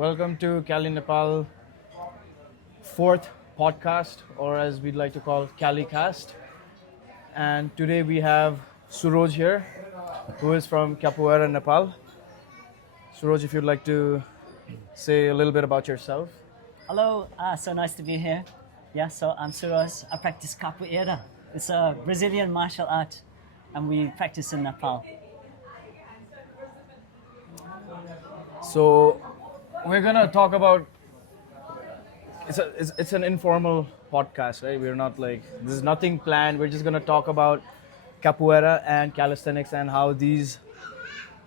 Welcome to Cali Nepal fourth podcast, or as we'd like to call Cali Cast. And today we have Suroj here, who is from Capoeira Nepal. Suroj, if you'd like to say a little bit about yourself. Hello, so nice to be here. Yeah, so I'm Suroj. I practice Capoeira. It's a Brazilian martial art, and we practice in Nepal. So we're gonna talk about. It's an informal podcast, right? We're not like there's nothing planned. We're just gonna talk about capoeira and calisthenics and how these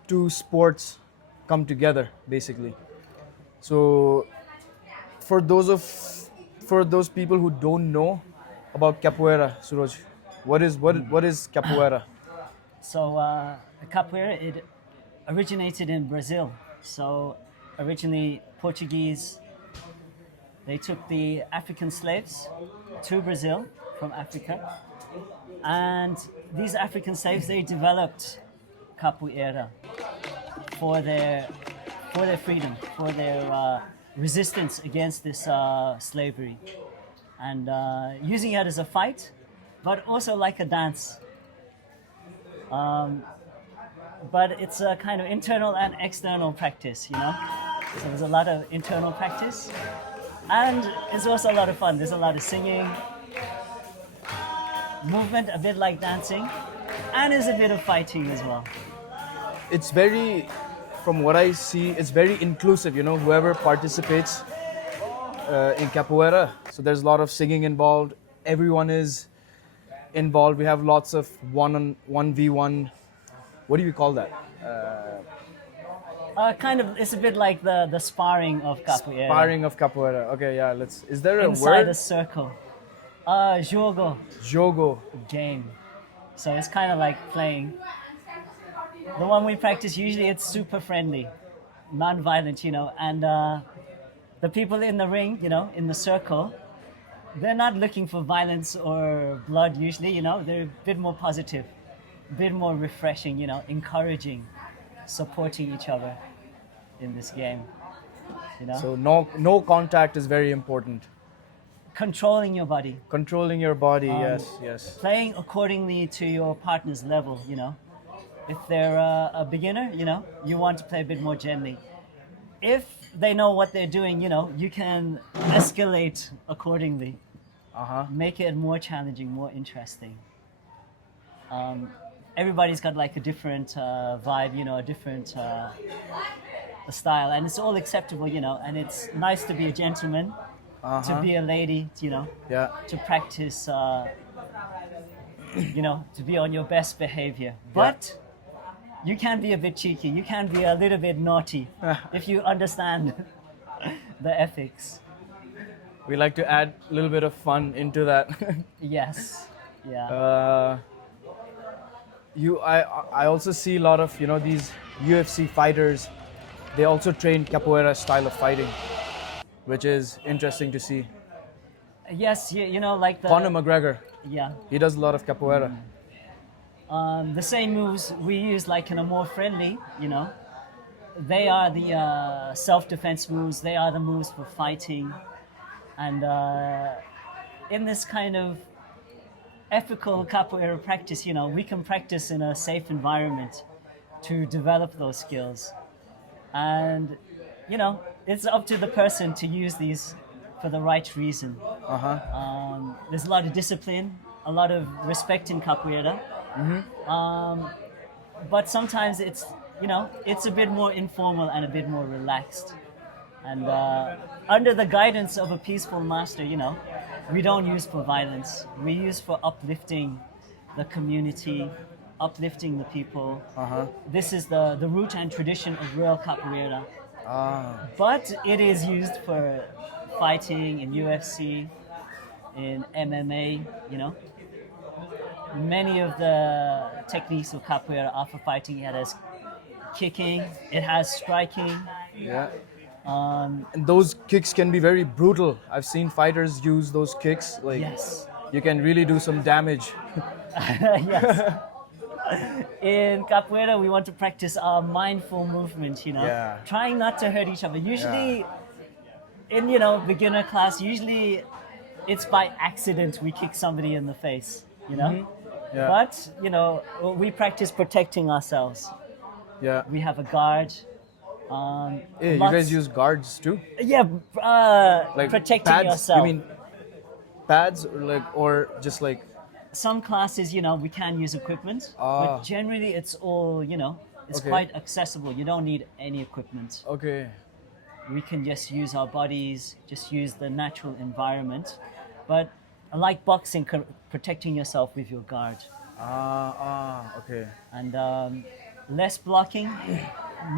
two sports come together, basically. So for those people who don't know about capoeira, Suroj, what is capoeira? So Capoeira, it originated in Brazil. So originally Portuguese, they took the African slaves to Brazil from Africa. And these African slaves, they developed capoeira for their freedom, for their resistance against this slavery, and using it as a fight, but also like a dance. But it's a kind of internal and external practice, you know. So there's a lot of internal practice, and it's also a lot of fun. There's a lot of singing, movement, a bit like dancing, and there's a bit of fighting as well. It's very, from what I see, it's very inclusive. You know, whoever participates in capoeira. So there's a lot of singing involved. Everyone is involved. We have lots of 1v1. What do you call that? Kind of, it's a bit like the sparring of capoeira. Sparring of capoeira. Okay, yeah. Let's. Is there a Inside word? a circle. Jogo, Jogo. game. So it's kind of like playing. The one we practice usually it's super friendly, non-violent, you know, and the people in the ring, you know, in the circle, they're not looking for violence or blood usually, you know, they're a bit more positive, a bit more refreshing, you know, encouraging, supporting each other in this game, you know. So no contact is very important. Controlling your body, Controlling your body. Yes. playing accordingly to your partner's level, you know. If they're a beginner, you know, you want to play a bit more gently. If they know what they're doing, you know, you can escalate accordingly. Make it more challenging, more interesting. Everybody's got like a different vibe, you know, a different style, and it's all acceptable, you know. And it's nice to be a gentleman, to be a lady, you know, Yeah. to practice, you know, to be on your best behavior. But you can be a bit cheeky. You can be a little bit naughty if you understand the ethics. We like to add a little bit of fun into that. Yes. Yeah. I also see a lot of, you know, these UFC fighters. They also train capoeira style of fighting, which is interesting to see. Yes, you know, like the Conor McGregor, yeah. he does a lot of capoeira. The same moves we use, like in a more friendly, you know. They are the self-defense moves. They are the moves for fighting, and in this kind of ethical capoeira practice, you know, we can practice in a safe environment to develop those skills, and you know, it's up to the person to use these for the right reason. There's a lot of discipline, a lot of respect in capoeira. But sometimes it's, you know, it's a bit more informal and a bit more relaxed. And under the guidance of a peaceful master, you know, we don't use for violence. We use for uplifting the community, uplifting the people. This is the root and tradition of real capoeira. But it is used for fighting in UFC, in MMA, you know. Many of the techniques of capoeira are for fighting. It has kicking, it has striking. Yeah. And those kicks can be very brutal. I've seen fighters use those kicks. Like, Yes. you can really do some damage. Yes. In capoeira, we want to practice our mindful movement, Yeah. trying not to hurt each other. Usually, in beginner class, usually it's by accident we kick somebody in the face. Yeah. But we practice protecting ourselves. Yeah. We have a guard. Hey, you lots- guys use guards too? Yeah, Like protecting pads? yourself. You mean pads or just like Some classes, we can use equipment, Ah. but generally it's all, it's Okay. quite accessible. You don't need any equipment. okay. We can just use our bodies, just use the natural environment. But like boxing, protecting yourself with your guard. Okay. And less blocking,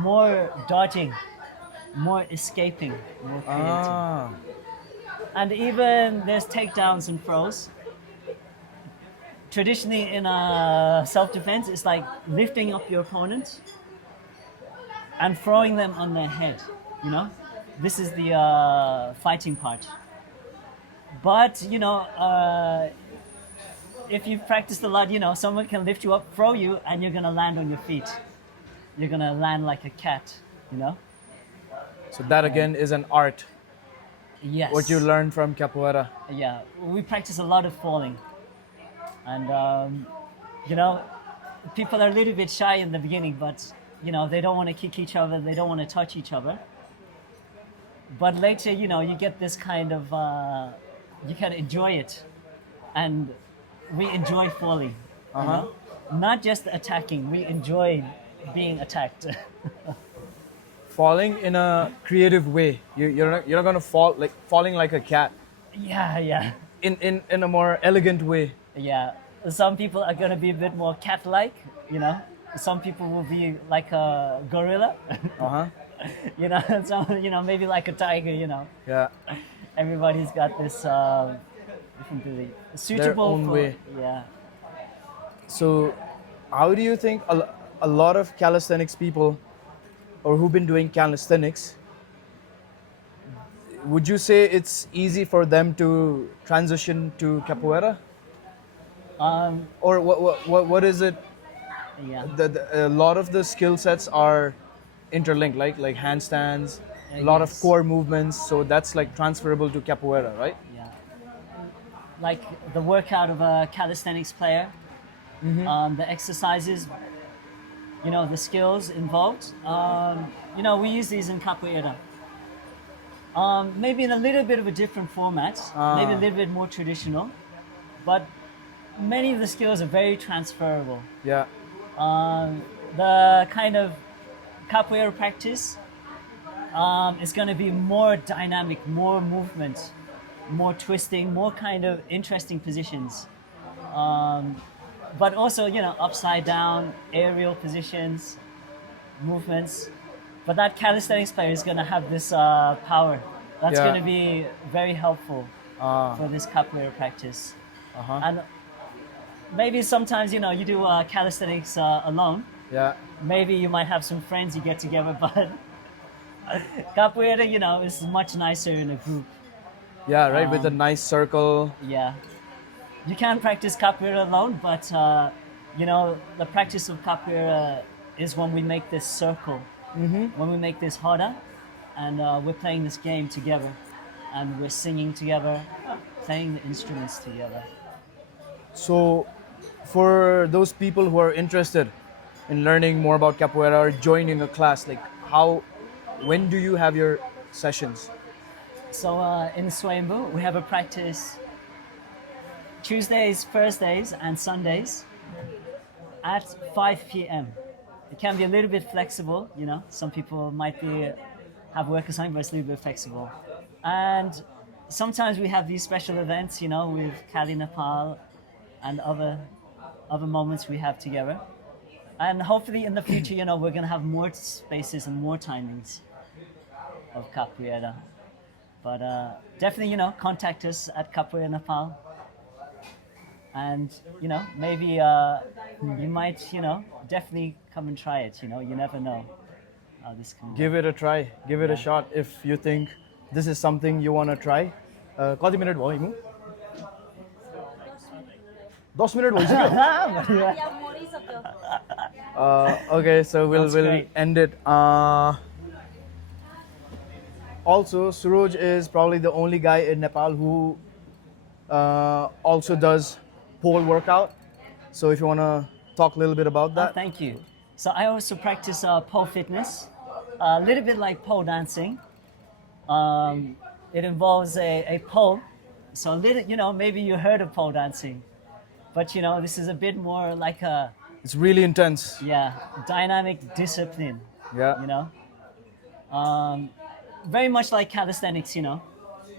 more dodging, more escaping, more creating. Ah. And even there's takedowns and throws. Traditionally in self-defense, it's like lifting up your opponent and throwing them on their head. This is the fighting part. But if you've practiced a lot, someone can lift you up, throw you, and you're gonna land on your feet. You're gonna land like a cat. So that again is an art. Yes. What you learn from capoeira. Yeah, we practice a lot of falling, and people are a little bit shy in the beginning, but they don't want to kick each other, they don't want to touch each other. But later, you get this kind of you can enjoy it, and we enjoy falling. Not just attacking, we enjoy being attacked. Falling in a creative way. You're not gonna falling like a cat. Yeah. In a more elegant way. Yeah, some people are gonna be a bit more cat-like, Some people will be like a gorilla, Uh-huh. some maybe like a tiger, Yeah. Everybody's got this different belief. Suitable own for way. yeah. So how do you think a lot of calisthenics people or who've been doing calisthenics, would you say it's easy for them to transition to capoeira? Or what is it? Yeah. A lot of the skill sets are interlinked, like handstands, a lot of Yes. core movements. So that's like transferable to capoeira, right? Yeah. Like the workout of a calisthenics player, the exercises, the skills involved. We use these in capoeira. Maybe in a little bit of a different format, maybe a little bit more traditional, but many of the skills are very transferable. Yeah. The kind of capoeira practice is going to be more dynamic, more movement, more twisting, more kind of interesting positions. But also, upside down, aerial positions, movements. But that calisthenics player is going to have this power. That's Yeah. going to be very helpful for this capoeira practice. And maybe sometimes, you do calisthenics alone. Yeah. Maybe you might have some friends you get together, but capoeira, is much nicer in a group. Yeah, right, with a nice circle. Yeah. You can practice capoeira alone, but the practice of capoeira is when we make this circle, when we make this roda, and we're playing this game together, and we're singing together, playing the instruments together. So, for those people who are interested in learning more about capoeira or joining a class, like when do you have your sessions? So in Swayamboo, we have a practice Tuesdays, Thursdays, and Sundays at 5 p.m. It can be a little bit flexible, Some people might have work or something, but it's a little bit flexible. And sometimes we have these special events, with Cali Nepal and other moments we have together. And hopefully in the future, we're going to have more spaces and more timings of capoeira. But definitely, contact us at Capoeira Nepal. And, maybe you might, definitely come and try it, You never know how this can go. Give it a try. Give it a shot if you think this is something you want to try. कति minute भयो हिमु 10 minute भइसक्यो Okay, so we'll great. end it. Also, Suroj is probably the only guy in Nepal who also does pole workout. So if you want to talk a little bit about that. Thank you. So I also practice pole fitness, a little bit like pole dancing. It involves a pole. So a little, maybe you heard of pole dancing, but this is a bit more like a It's really intense. dynamic discipline. Yeah. Very much like calisthenics,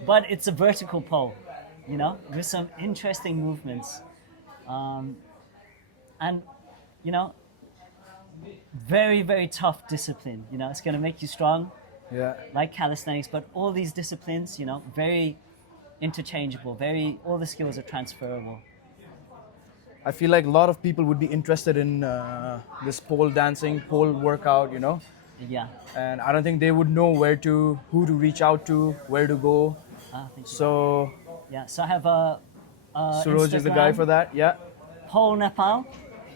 but it's a vertical pole, with some interesting movements, and very very tough discipline. It's going to make you strong, Yeah. like calisthenics, but all these disciplines, very interchangeable. All the skills are transferable. I feel like a lot of people would be interested in this pole dancing, pole workout, Yeah. and I don't think they would know who to reach out to, where to go. Thank you. So So I have a Suroj is the guy Instagram, for that. Yeah. Pole Nepal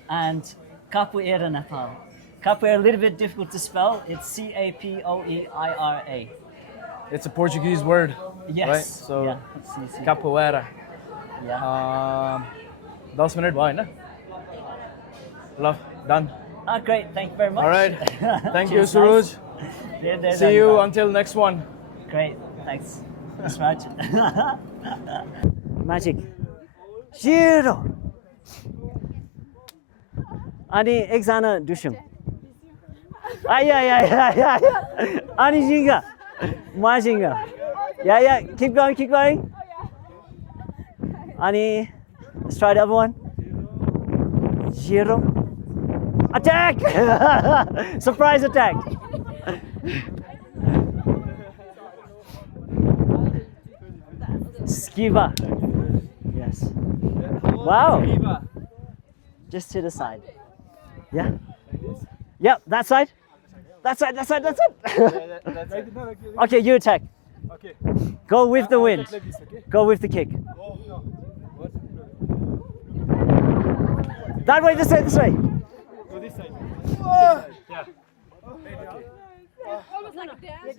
and Capoeira Nepal. Capoeira a little bit difficult to spell. It's Capoeira. It's a Portuguese word. Yes. Right? So Yeah. See. capoeira. Yeah. 10 minutes bhayyo हैन? Love, done. Great. Thank you very much. All right. Thank you, Cheers, Suroj. guys. See you until next one. Great. Thanks. Thanks, Raj. Magic. Zero. अनि एकजना दुस्यौँ अनि सिङ्गा मसिङ्गा keep going अनि let's try the other one. Zero. Attack. Surprise attack. Skiva. Yes. Wow. Just to the side. Yeah. Yep, that side. That side. Okay, you attack. Okay. Go with the wind. Like this, okay? Go with the kick. What? That way, this way. Go this side. Yeah. Almost like a dance.